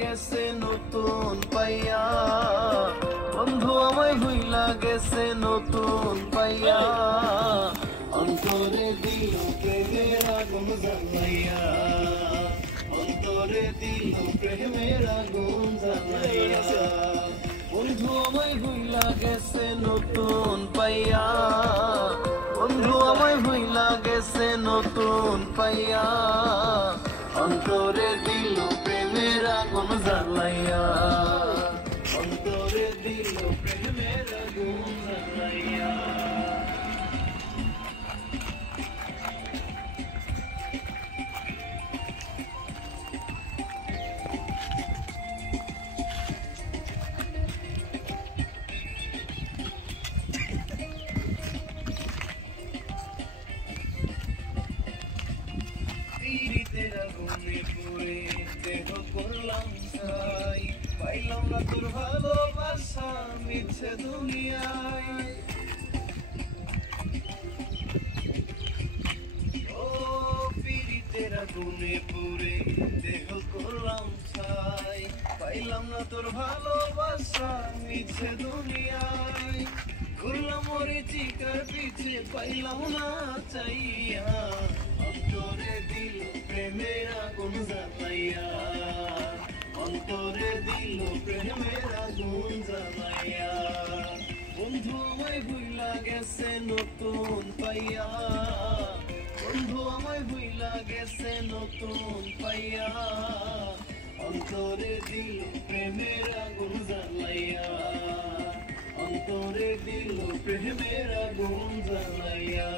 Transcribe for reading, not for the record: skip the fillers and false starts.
গেছে নতুন পাইয়া, বন্ধু আমায় ভুইলা গেছে নতুন পাইয়া, অন্তরে দিল প্রেমের আগুন জ্বালাইয়া, অন্তরে দিল প্রেমের আগুন জ্বালাইয়া, বন্ধু আমায় ভুইলা গেছে নতুন পাইয়া, বন্ধু আমায় ভুইলা গেছে নতুন পাইয়া, অন্তরে দিল প্রেমের আগুন জ্বালাইয়া, অন্তরে দিল প্রেমের আগুন জ্বালাইয়া। আগুনে পুড়ে দেহ করলাম ছাই, পাইলাম না তোর ভালোবাসা মিছে দুনিয়ায়, ও পীড়িতের আগুনে পুড়ে দেহ করলাম ছাই, পাইলাম না তোর ভালোবাসা মিছে দুনিয়ায়, ঘুরলাম ওরে চিকার পিছে পাইলাম না চাইয়া, অন্তরে দিল প্রেমের আগুন জ্বালাইয়া, অন্তরে দিল প্রেমের আগুন জ্বালাইয়া, বন্ধু আমায় ভুইলা গেছে নতুন পাইয়া, বন্ধু আমায় ভুইলা গেছে নতুন পাইয়া, অন্তরে দিল প্রেমের আগুন জ্বালাইয়া, অন্তরে দিল প্রেমের আগুন জ্বালাইয়া।